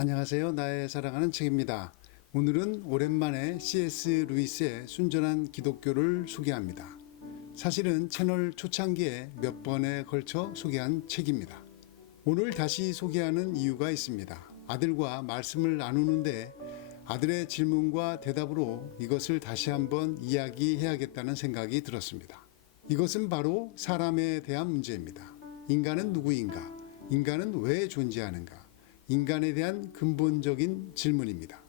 안녕하세요. 나의 사랑하는 책입니다. 오늘은 오랜만에 C.S. 루이스의 순전한 기독교를 소개합니다. 사실은 채널 초창기에 몇 번에 걸쳐 소개한 책입니다. 오늘 다시 소개하는 이유가 있습니다. 아들과 말씀을 나누는데 아들의 질문과 대답으로 이것을 다시 한번 이야기해야겠다는 생각이 들었습니다. 이것은 바로 사람에 대한 문제입니다. 인간은 누구인가? 인간은 왜 존재하는가? 인간에 대한 근본적인 질문입니다.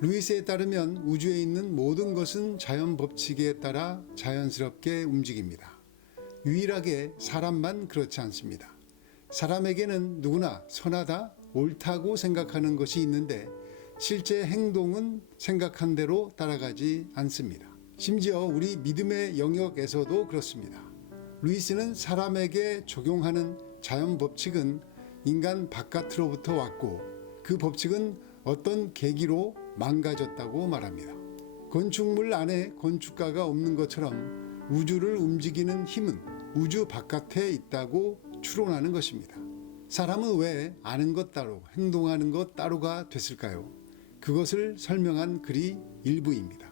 루이스에 따르면 우주에 있는 모든 것은 자연 법칙에 따라 자연스럽게 움직입니다. 유일하게 사람만 그렇지 않습니다. 사람에게는 누구나 선하다, 옳다고 생각하는 것이 있는데 실제 행동은 생각한 대로 따라가지 않습니다. 심지어 우리 믿음의 영역에서도 그렇습니다. 루이스는 사람에게 적용하는 자연 법칙은 인간 바깥으로부터 왔고 그 법칙은 어떤 계기로 망가졌다고 말합니다. 건축물 안에 건축가가 없는 것처럼 우주를 움직이는 힘은 우주 바깥에 있다고 추론하는 것입니다. 사람은 왜 아는 것 따로 행동하는 것 따로가 됐을까요? 그것을 설명한 글이 일부입니다.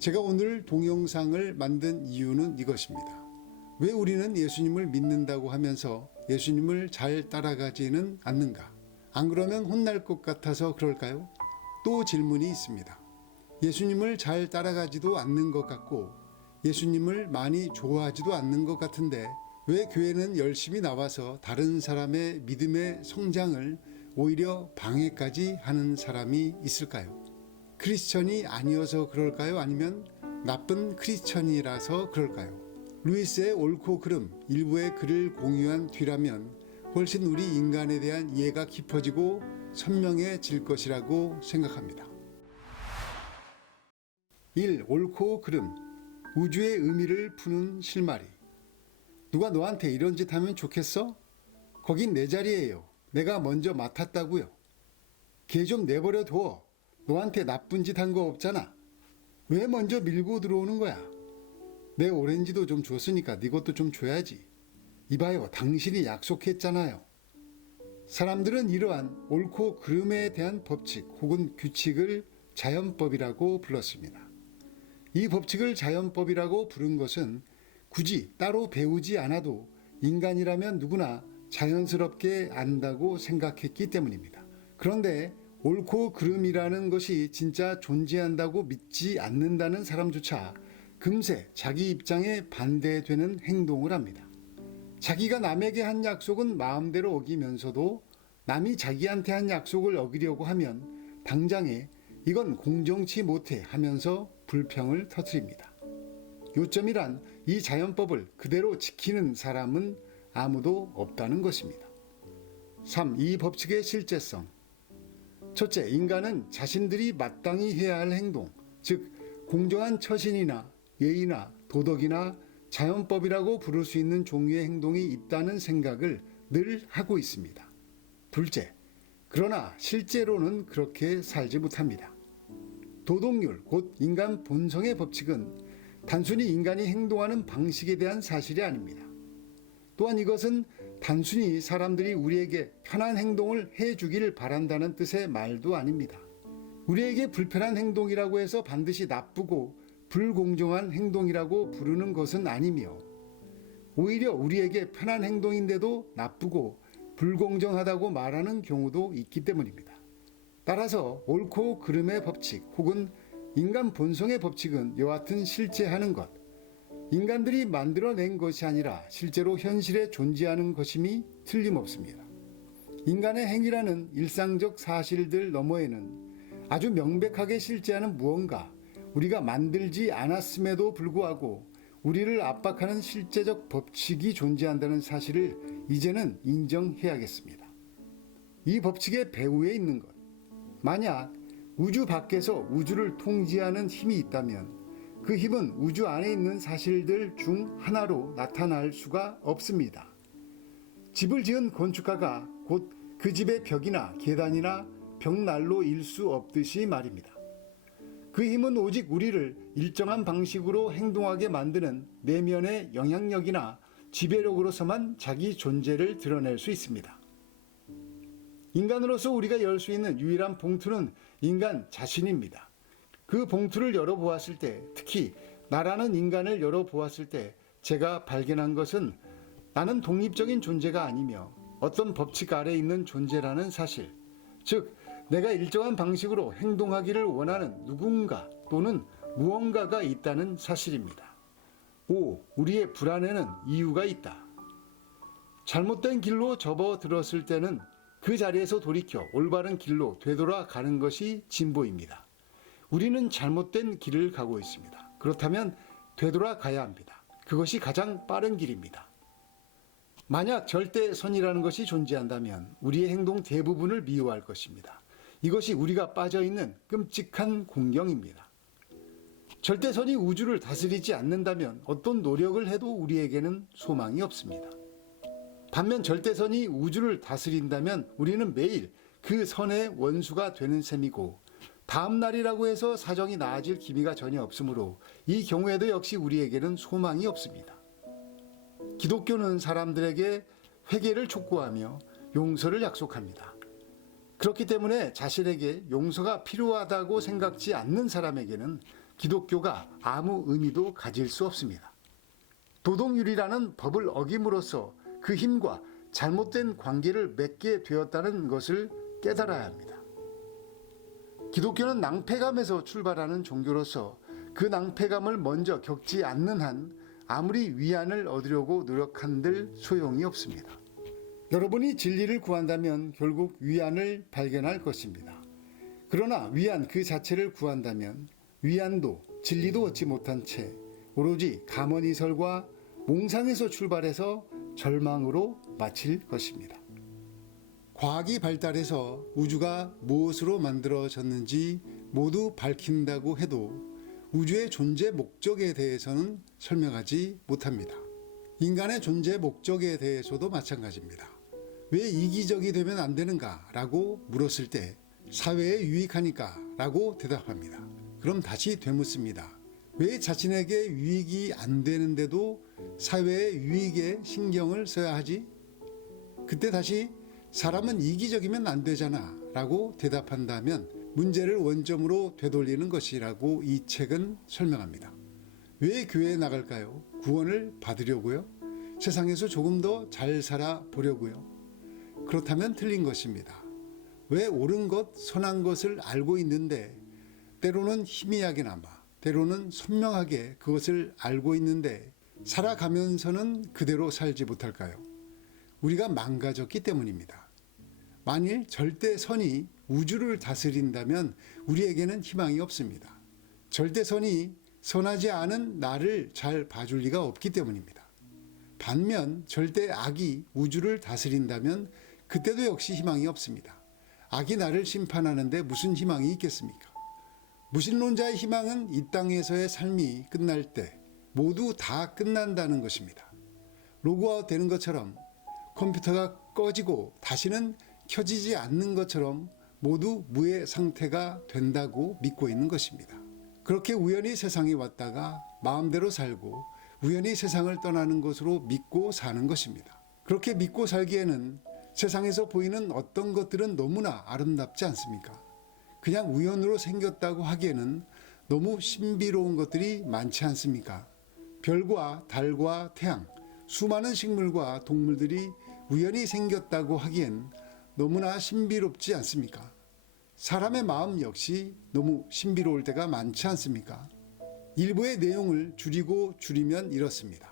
제가 오늘 동영상을 만든 이유는 이것입니다. 왜 우리는 예수님을 믿는다고 하면서 예수님을 잘 따라가지는 않는가? 안 그러면 혼날 것 같아서 그럴까요? 또 질문이 있습니다. 예수님을 잘 따라가지도 않는 것 같고 예수님을 많이 좋아하지도 않는 것 같은데 왜 교회는 열심히 나와서 다른 사람의 믿음의 성장을 오히려 방해까지 하는 사람이 있을까요? 크리스천이 아니어서 그럴까요? 아니면 나쁜 크리스천이라서 그럴까요? 루이스의 옳고 그름 일부의 글을 공유한 뒤라면 훨씬 우리 인간에 대한 이해가 깊어지고 선명해질 것이라고 생각합니다. 1. 옳고 그름 우주의 의미를 푸는 실마리. 누가 너한테 이런 짓 하면 좋겠어? 거긴 내 자리예요. 내가 먼저 맡았다고요. 걔 좀 내버려 둬. 너한테 나쁜 짓 한 거 없잖아. 왜 먼저 밀고 들어오는 거야? 내 오렌지도 좀 줬으니까 네 것도 좀 줘야지. 이봐요, 당신이 약속했잖아요. 사람들은 이러한 옳고 그름에 대한 법칙 혹은 규칙을 자연법이라고 불렀습니다. 이 법칙을 자연법이라고 부른 것은 굳이 따로 배우지 않아도 인간이라면 누구나 자연스럽게 안다고 생각했기 때문입니다. 그런데 옳고 그름이라는 것이 진짜 존재한다고 믿지 않는다는 사람조차 금세 자기 입장에 반대되는 행동을 합니다. 자기가 남에게 한 약속은 마음대로 어기면서도 남이 자기한테 한 약속을 어기려고 하면 당장에 이건 공정치 못해 하면서 불평을 터뜨립니다. 요점이란 이 자연법을 그대로 지키는 사람은 아무도 없다는 것입니다. 3. 이 법칙의 실제성. 첫째, 인간은 자신들이 마땅히 해야 할 행동, 즉 공정한 처신이나 예의나 도덕이나 자연법이라고 부를 수 있는 종류의 행동이 있다는 생각을 늘 하고 있습니다. 둘째, 그러나 실제로는 그렇게 살지 못합니다. 도덕률, 곧 인간 본성의 법칙은 단순히 인간이 행동하는 방식에 대한 사실이 아닙니다. 또한 이것은 단순히 사람들이 우리에게 편한 행동을 해주길 바란다는 뜻의 말도 아닙니다. 우리에게 불편한 행동이라고 해서 반드시 나쁘고 불공정한 행동이라고 부르는 것은 아니며 오히려 우리에게 편한 행동인데도 나쁘고 불공정하다고 말하는 경우도 있기 때문입니다. 따라서 옳고 그름의 법칙 혹은 인간 본성의 법칙은 여하튼 실제하는 것, 인간들이 만들어낸 것이 아니라 실제로 현실에 존재하는 것임이 틀림없습니다. 인간의 행위라는 일상적 사실들 너머에는 아주 명백하게 실제하는 무언가, 우리가 만들지 않았음에도 불구하고 우리를 압박하는 실제적 법칙이 존재한다는 사실을 이제는 인정해야겠습니다. 이 법칙의 배후에 있는 것, 만약 우주 밖에서 우주를 통제하는 힘이 있다면 그 힘은 우주 안에 있는 사실들 중 하나로 나타날 수가 없습니다. 집을 지은 건축가가 곧 그 집의 벽이나 계단이나 벽난로일 수 없듯이 말입니다. 그 힘은 오직 우리를 일정한 방식으로 행동하게 만드는 내면의 영향력이나 지배력으로서만 자기 존재를 드러낼 수 있습니다. 인간으로서 우리가 열 수 있는 유일한 봉투는 인간 자신입니다. 그 봉투를 열어보았을 때, 특히 나라는 인간을 열어보았을 때 제가 발견한 것은 나는 독립적인 존재가 아니며 어떤 법칙 아래에 있는 존재라는 사실, 즉 내가 일정한 방식으로 행동하기를 원하는 누군가 또는 무언가가 있다는 사실입니다. 5. 우리의 불안에는 이유가 있다. 잘못된 길로 접어들었을 때는 그 자리에서 돌이켜 올바른 길로 되돌아가는 것이 진보입니다. 우리는 잘못된 길을 가고 있습니다. 그렇다면 되돌아가야 합니다. 그것이 가장 빠른 길입니다. 만약 절대선이라는 것이 존재한다면 우리의 행동 대부분을 미워할 것입니다. 이것이 우리가 빠져있는 끔찍한 공경입니다. 절대선이 우주를 다스리지 않는다면 어떤 노력을 해도 우리에게는 소망이 없습니다. 반면 절대선이 우주를 다스린다면 우리는 매일 그 선의 원수가 되는 셈이고 다음 날이라고 해서 사정이 나아질 기미가 전혀 없으므로 이 경우에도 역시 우리에게는 소망이 없습니다. 기독교는 사람들에게 회개를 촉구하며 용서를 약속합니다. 그렇기 때문에 자신에게 용서가 필요하다고 생각지 않는 사람에게는 기독교가 아무 의미도 가질 수 없습니다. 도덕률이라는 법을 어김으로써 그 힘과 잘못된 관계를 맺게 되었다는 것을 깨달아야 합니다. 기독교는 낭패감에서 출발하는 종교로서 그 낭패감을 먼저 겪지 않는 한 아무리 위안을 얻으려고 노력한들 소용이 없습니다. 여러분이 진리를 구한다면 결국 위안을 발견할 것입니다. 그러나 위안 그 자체를 구한다면 위안도 진리도 얻지 못한 채 오로지 가머니설과 몽상에서 출발해서 절망으로 마칠 것입니다. 과학이 발달해서 우주가 무엇으로 만들어졌는지 모두 밝힌다고 해도 우주의 존재 목적에 대해서는 설명하지 못합니다. 인간의 존재 목적에 대해서도 마찬가지입니다. 왜 이기적이 되면 안 되는가? 라고 물었을 때 사회에 유익하니까 라고 대답합니다. 그럼 다시 되묻습니다. 왜 자신에게 유익이 안 되는데도 사회의 유익에 신경을 써야 하지? 그때 다시 사람은 이기적이면 안 되잖아 라고 대답한다면 문제를 원점으로 되돌리는 것이라고 이 책은 설명합니다. 왜 교회에 나갈까요? 구원을 받으려고요? 세상에서 조금 더 잘 살아보려고요? 그렇다면 틀린 것입니다. 왜 옳은 것, 선한 것을 알고 있는데 때로는 희미하게나마 때로는 선명하게 그것을 알고 있는데 살아가면서는 그대로 살지 못할까요? 우리가 망가졌기 때문입니다. 만일 절대선이 우주를 다스린다면 우리에게는 희망이 없습니다. 절대선이 선하지 않은 나를 잘 봐줄 리가 없기 때문입니다. 반면 절대악이 우주를 다스린다면 그때도 역시 희망이 없습니다. 악이 나를 심판하는데 무슨 희망이 있겠습니까? 무신론자의 희망은 이 땅에서의 삶이 끝날 때 모두 다 끝난다는 것입니다. 로그아웃 되는 것처럼 컴퓨터가 꺼지고 다시는 켜지지 않는 것처럼 모두 무의 상태가 된다고 믿고 있는 것입니다. 그렇게 우연히 세상에 왔다가 마음대로 살고 우연히 세상을 떠나는 것으로 믿고 사는 것입니다. 그렇게 믿고 살기에는 세상에서 보이는 어떤 것들은 너무나 아름답지 않습니까? 그냥 우연으로 생겼다고 하기에는 너무 신비로운 것들이 많지 않습니까? 별과 달과 태양, 수많은 식물과 동물들이 우연히 생겼다고 하기엔 너무나 신비롭지 않습니까? 사람의 마음 역시 너무 신비로울 때가 많지 않습니까? 일부의 내용을 줄이면 이렇습니다.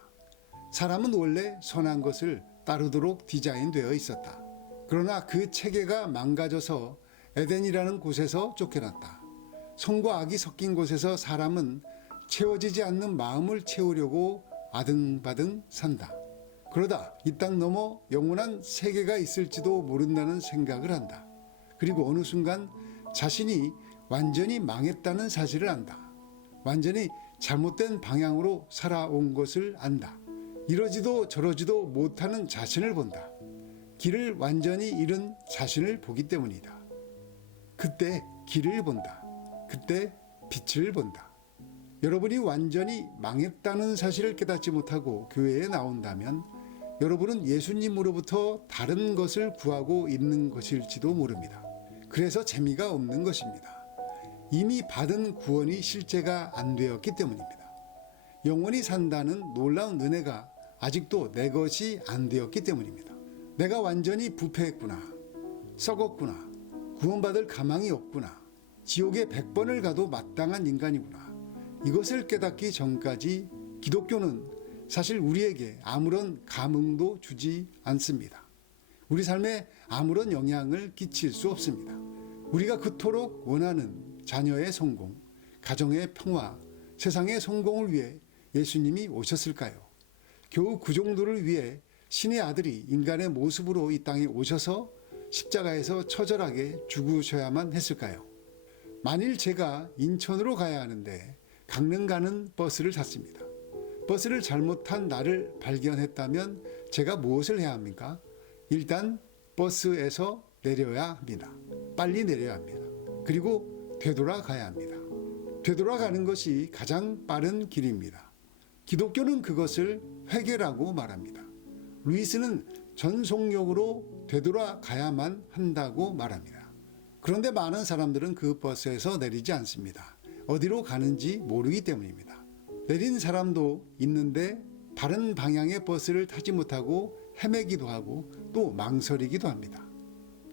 사람은 원래 선한 것을 따르도록 디자인되어 있었다. 그러나 그 체계가 망가져서 에덴이라는 곳에서 쫓겨났다. 선과 악이 섞인 곳에서 사람은 채워지지 않는 마음을 채우려고 아등바등 산다. 그러다 이 땅 너머 영원한 세계가 있을지도 모른다는 생각을 한다. 그리고 어느 순간 자신이 완전히 망했다는 사실을 안다. 완전히 잘못된 방향으로 살아온 것을 안다. 이러지도 저러지도 못하는 자신을 본다. 길을 완전히 잃은 자신을 보기 때문이다. 그때 길을 본다. 그때 빛을 본다. 여러분이 완전히 망했다는 사실을 깨닫지 못하고 교회에 나온다면 여러분은 예수님으로부터 다른 것을 구하고 있는 것일지도 모릅니다. 그래서 재미가 없는 것입니다. 이미 받은 구원이 실제가 안 되었기 때문입니다. 영원히 산다는 놀라운 은혜가 아직도 내 것이 안 되었기 때문입니다. 내가 완전히 부패했구나, 썩었구나, 구원받을 가망이 없구나, 지옥에 100번을 가도 마땅한 인간이구나. 이것을 깨닫기 전까지 기독교는 사실 우리에게 아무런 감흥도 주지 않습니다. 우리 삶에 아무런 영향을 끼칠 수 없습니다. 우리가 그토록 원하는 자녀의 성공, 가정의 평화, 세상의 성공을 위해 예수님이 오셨을까요? 겨우 그 정도를 위해 신의 아들이 인간의 모습으로 이 땅에 오셔서 십자가에서 처절하게 죽으셔야만 했을까요? 만일 제가 인천으로 가야 하는데 강릉 가는 버스를 탔습니다. 버스를 잘못한 나를 발견했다면 제가 무엇을 해야 합니까? 일단 버스에서 내려야 합니다. 빨리 내려야 합니다. 그리고 되돌아가야 합니다. 되돌아가는 것이 가장 빠른 길입니다. 기독교는 그것을 회개라고 말합니다. 루이스는 전속력으로 되돌아가야만 한다고 말합니다. 그런데 많은 사람들은 그 버스에서 내리지 않습니다. 어디로 가는지 모르기 때문입니다. 내린 사람도 있는데 다른 방향의 버스를 타지 못하고 헤매기도 하고 또 망설이기도 합니다.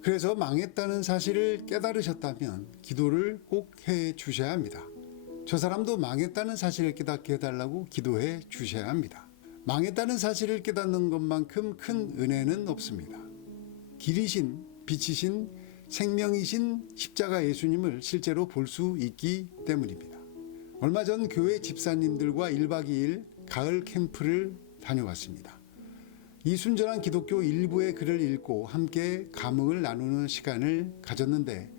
그래서 망했다는 사실을 깨달으셨다면 기도를 꼭 해 주셔야 합니다. 저 사람도 망했다는 사실을 깨닫게 해달라고 기도해 주셔야 합니다. 망했다는 사실을 깨닫는 것만큼 큰 은혜는 없습니다. 길이신, 빛이신, 생명이신 십자가 예수님을 실제로 볼 수 있기 때문입니다. 얼마 전 교회 집사님들과 1박 2일 가을 캠프를 다녀왔습니다. 이 순전한 기독교 일부의 글을 읽고 함께 감흥을 나누는 시간을 가졌는데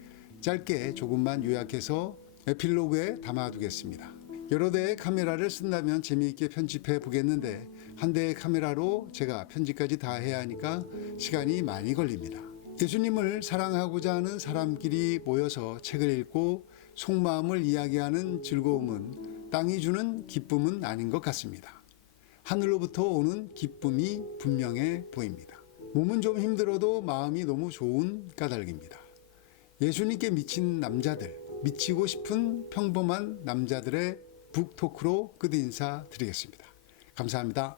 짧게 조금만 요약해서 에필로그에 담아두겠습니다. 여러 대의 카메라를 쓴다면 재미있게 편집해 보겠는데 한 대의 카메라로 제가 편집까지 다 해야 하니까 시간이 많이 걸립니다. 예수님을 사랑하고자 하는 사람끼리 모여서 책을 읽고 속마음을 이야기하는 즐거움은 땅이 주는 기쁨은 아닌 것 같습니다. 하늘로부터 오는 기쁨이 분명해 보입니다. 몸은 좀 힘들어도 마음이 너무 좋은 까닭입니다. 예수님께 미친 남자들, 미치고 싶은 평범한 남자들의 북토크로 끝 인사 드리겠습니다. 감사합니다.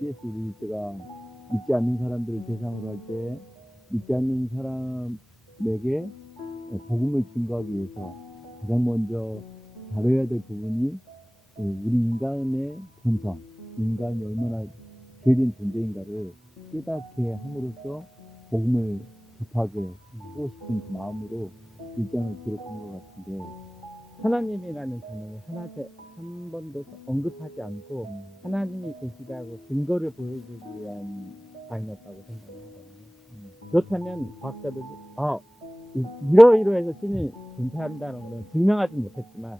C.S. 루이스가 믿지 않는 사람들을 대상으로 할 때 믿지 않는 사람에게 복음을 증거하기 위해서 가장 먼저 다뤄야 될 부분이 우리 인간의 본성, 인간이 얼마나 죄된 존재인가를 깨닫게 함으로써 복음을 접하게 하고 싶은 그 마음으로 일장을 기록한 것 같은데, 하나님이라는 단어를 한 번도 언급하지 않고 하나님이 계시다고 증거를 보여주기 위한 장이었다고 생각하거든요. 그렇다면 과학자들도 이러이러해서 신이 존재한다는 것은 증명하지 못했지만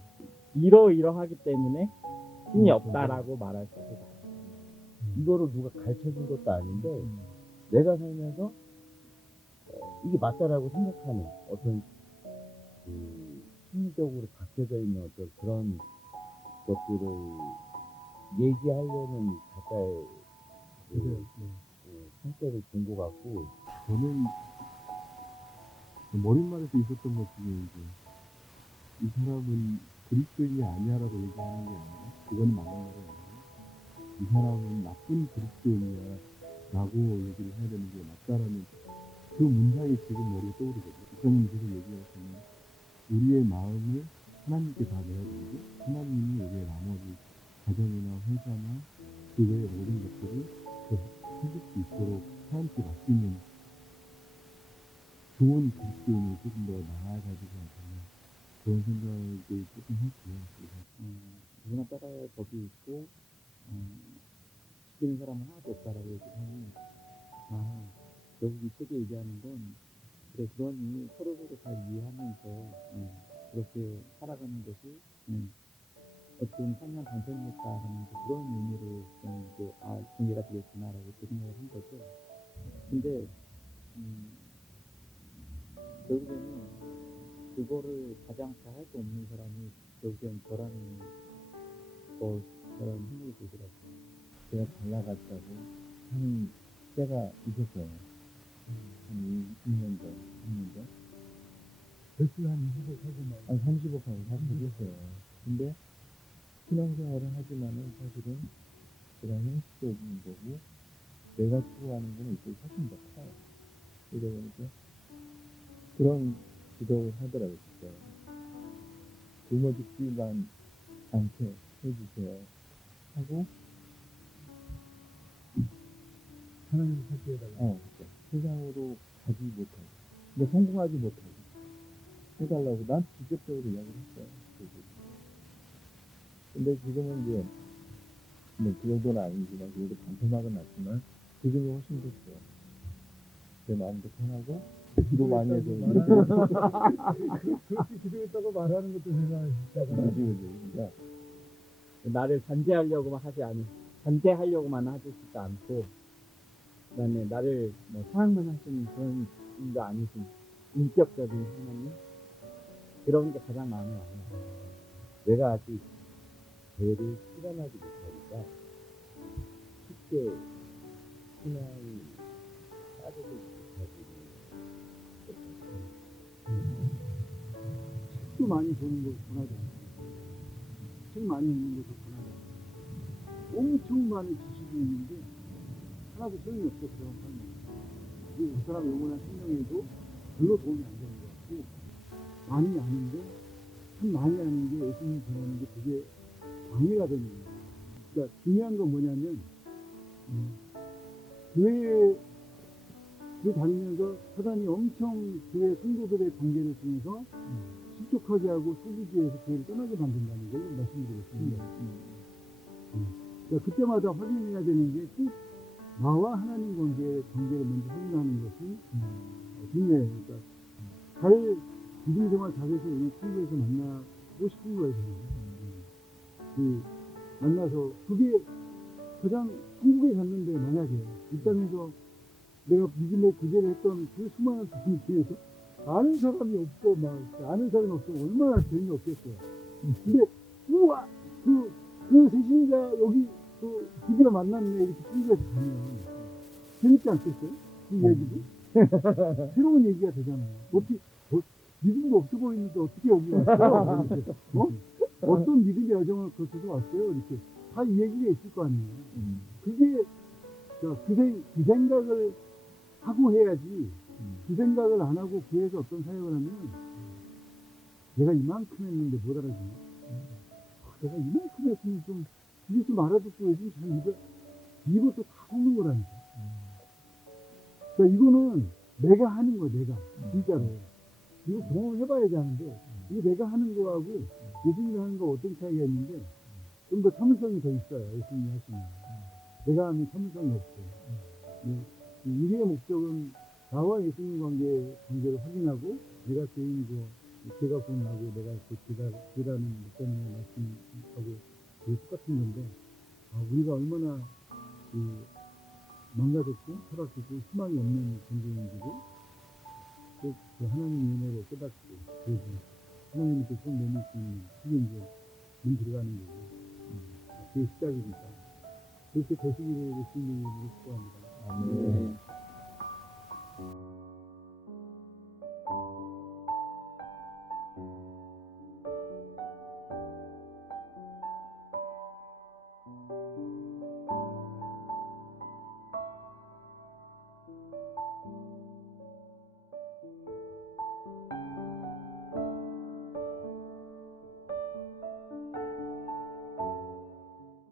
이러이러하기 때문에 신이 없다라고 말할 수 있다. 이거를 누가 가르쳐준 것도 아닌데 내가 살면서 이게 맞다라고 생각하는 어떤 심리적으로 박혀져 있는 어떤 그런 것들을 얘기하려는 작가의 성격을 본 것 같고, 저는 머릿말에서 있었던 것 중에 이 사람은 그리스도인이 아니야라고 얘기하는 게 아니라, 그건 맞는 말이 아니라 이 사람은 나쁜 그리스도인이야 라고 얘기를 해야 되는 게 맞다라는 그 문장이 지금 머리에 떠오르거든요. 목사님 계속 얘기하시는 우리의 마음을 하나님께 다 내야 되는데 하나님이 우리의 나머지 가정이나 회사나 그 외의 모든 것들이 해줄 수 있도록 사람들이 바뀌는 좋은 그리스도인으로 조금 더 나아가지지 않겠나 그런 생각을 조금 했고요. 그래서 누구나 따라야 할 법이 있고 지키는 사람은 하나도 없다라고 얘기를 하니 결국 이 책에 얘기하는 건 그래 그러니 서로서로 잘 이해하면서 그렇게 살아가는 것이 어떤 삶의 단편이었다 하는 그런 의미로 저는 이제 전개가 되겠구나라고 이렇게 생각을 한 거죠. 근데 결국에는 그거를 가장 잘 할 수 없는 사람이 결국엔 저라는 생각이 들더라고요. 제가 잘 나갔다고 하는 때가 있었어요. 한 2년 전, 3년 전. 매출 한 20억 하고만. 한 30억 하고 40억 했어요. 근데 신앙생활을 하지만은 사실은 그냥 형식적인 거고 내가 추구하는 거는 이쪽이 훨씬 더 커요. 그러다 보니까 그런 기도를 하더라고요. 진짜. 굶어 죽지만 않게 해주세요. 하고 하나님 살게 해달라. 진짜. 세상으로 가지 못하고 근데 성공하지 못하고 해달라고 난 직접적으로 이야기를 했어요. 근데 지금은 이제 그 정도는 아니지만 그래도 반토막은 났지만 지금이 훨씬 더 좋아요. 내 마음도 편하고 기도 많이 해서 그렇게 기도했다고 말하는 것도 내가 그지. 그러니까 나를 잔재하려고만 하지도 않고 그다음에 나를 뭐 사랑만 하시는 그런 분도 아니신 인격적인 하나님 그런 게 가장 마음에 와요. 내가 아직 죄를 실현하지 못하니까 쉽게 신앙이 빠져들지 못하지. 책도 많이 보는 거 권하지 않아요. 책 많이 읽는 것도 권하지 않아요. 엄청 많은 지식이 있는데 하나도 소용이 없어 그런 삶은. 그 사람 영원한 생명에도 별로 도움이 안 되는 것 같고 많이 아는데 참 많이 아는 게 예수님 전하는 게 되게 방해가 되는 거예요. 그러니까 중요한 건 뭐냐면 교회에 다니면서 사단이 엄청 교회 성도들의 관계를 통해서 실족하게 하고 소비지에서 교회를 떠나게 만든다는 걸 말씀드리고 있습니다. 그러니까 그때마다 확인해야 되는 게 꼭 나와 하나님 관계를 먼저 확인하는 것이 중요해요. 그러니까 잘 믿음 생활 잘해서 우리 친구에서 만나고 싶은 거예요. 그 만나서 그게 가장 한국에 갔는데 만약에 이 땅에서 내가 믿음의 구제를 했던 그 수많은 사람 중에서 아는 사람이 없고 아는 사람이 없으면 얼마나 재미없겠어요. 근데 우와 그 세신자 여기 드디어 만났네 이렇게 친구에서 가면 재밌지 않겠어요? 그 얘기도 새로운 얘기가 되잖아요. 어떻게 믿음도 없어 보이는데 어떻게 여기 왔어요? 어떤 믿음의 여정을 거쳐서 왔어요? 이렇게 다 이 얘기가 있을 거 아니에요. 그게 그 생각을 하고 해야지. 그 생각을 안 하고 교회에서 어떤 사역을 하면 내가 이만큼 했는데 못 알아주네. 내가 이만큼 했으면 좀 이게 좀 알아듣고 요즘 잘 이것도 다 속는 거라니까. 그러니까 이거는 내가 하는 거야, 내가. 진짜로. 이거 경험을 해봐야지 하는데, 이거 내가 하는 거하고 예수님이 하는 거 어떤 차이가 있는데, 좀 더 참을성이 더 있어요, 예수님이 하시면. 내가 하면 참을성이 없고. 우리의 목적은 나와 예수님 관계를 확인하고, 내가 죄인이고, 죄가 구원하고, 내가 그 죄라는 목사님의 말씀하고 똑같은 건데, 우리가 얼마나 망가졌고, 타락했고, 희망이 없는 존재인지를 꼭 하나님의 은혜로 깨닫고, 그래서 하나님께 손 내밀 수 있는 그게 이제 눈 들어가는 거고, 그게 시작이니까. 그렇게 되시기를 예수님으로 축복합니다. 아멘. 네.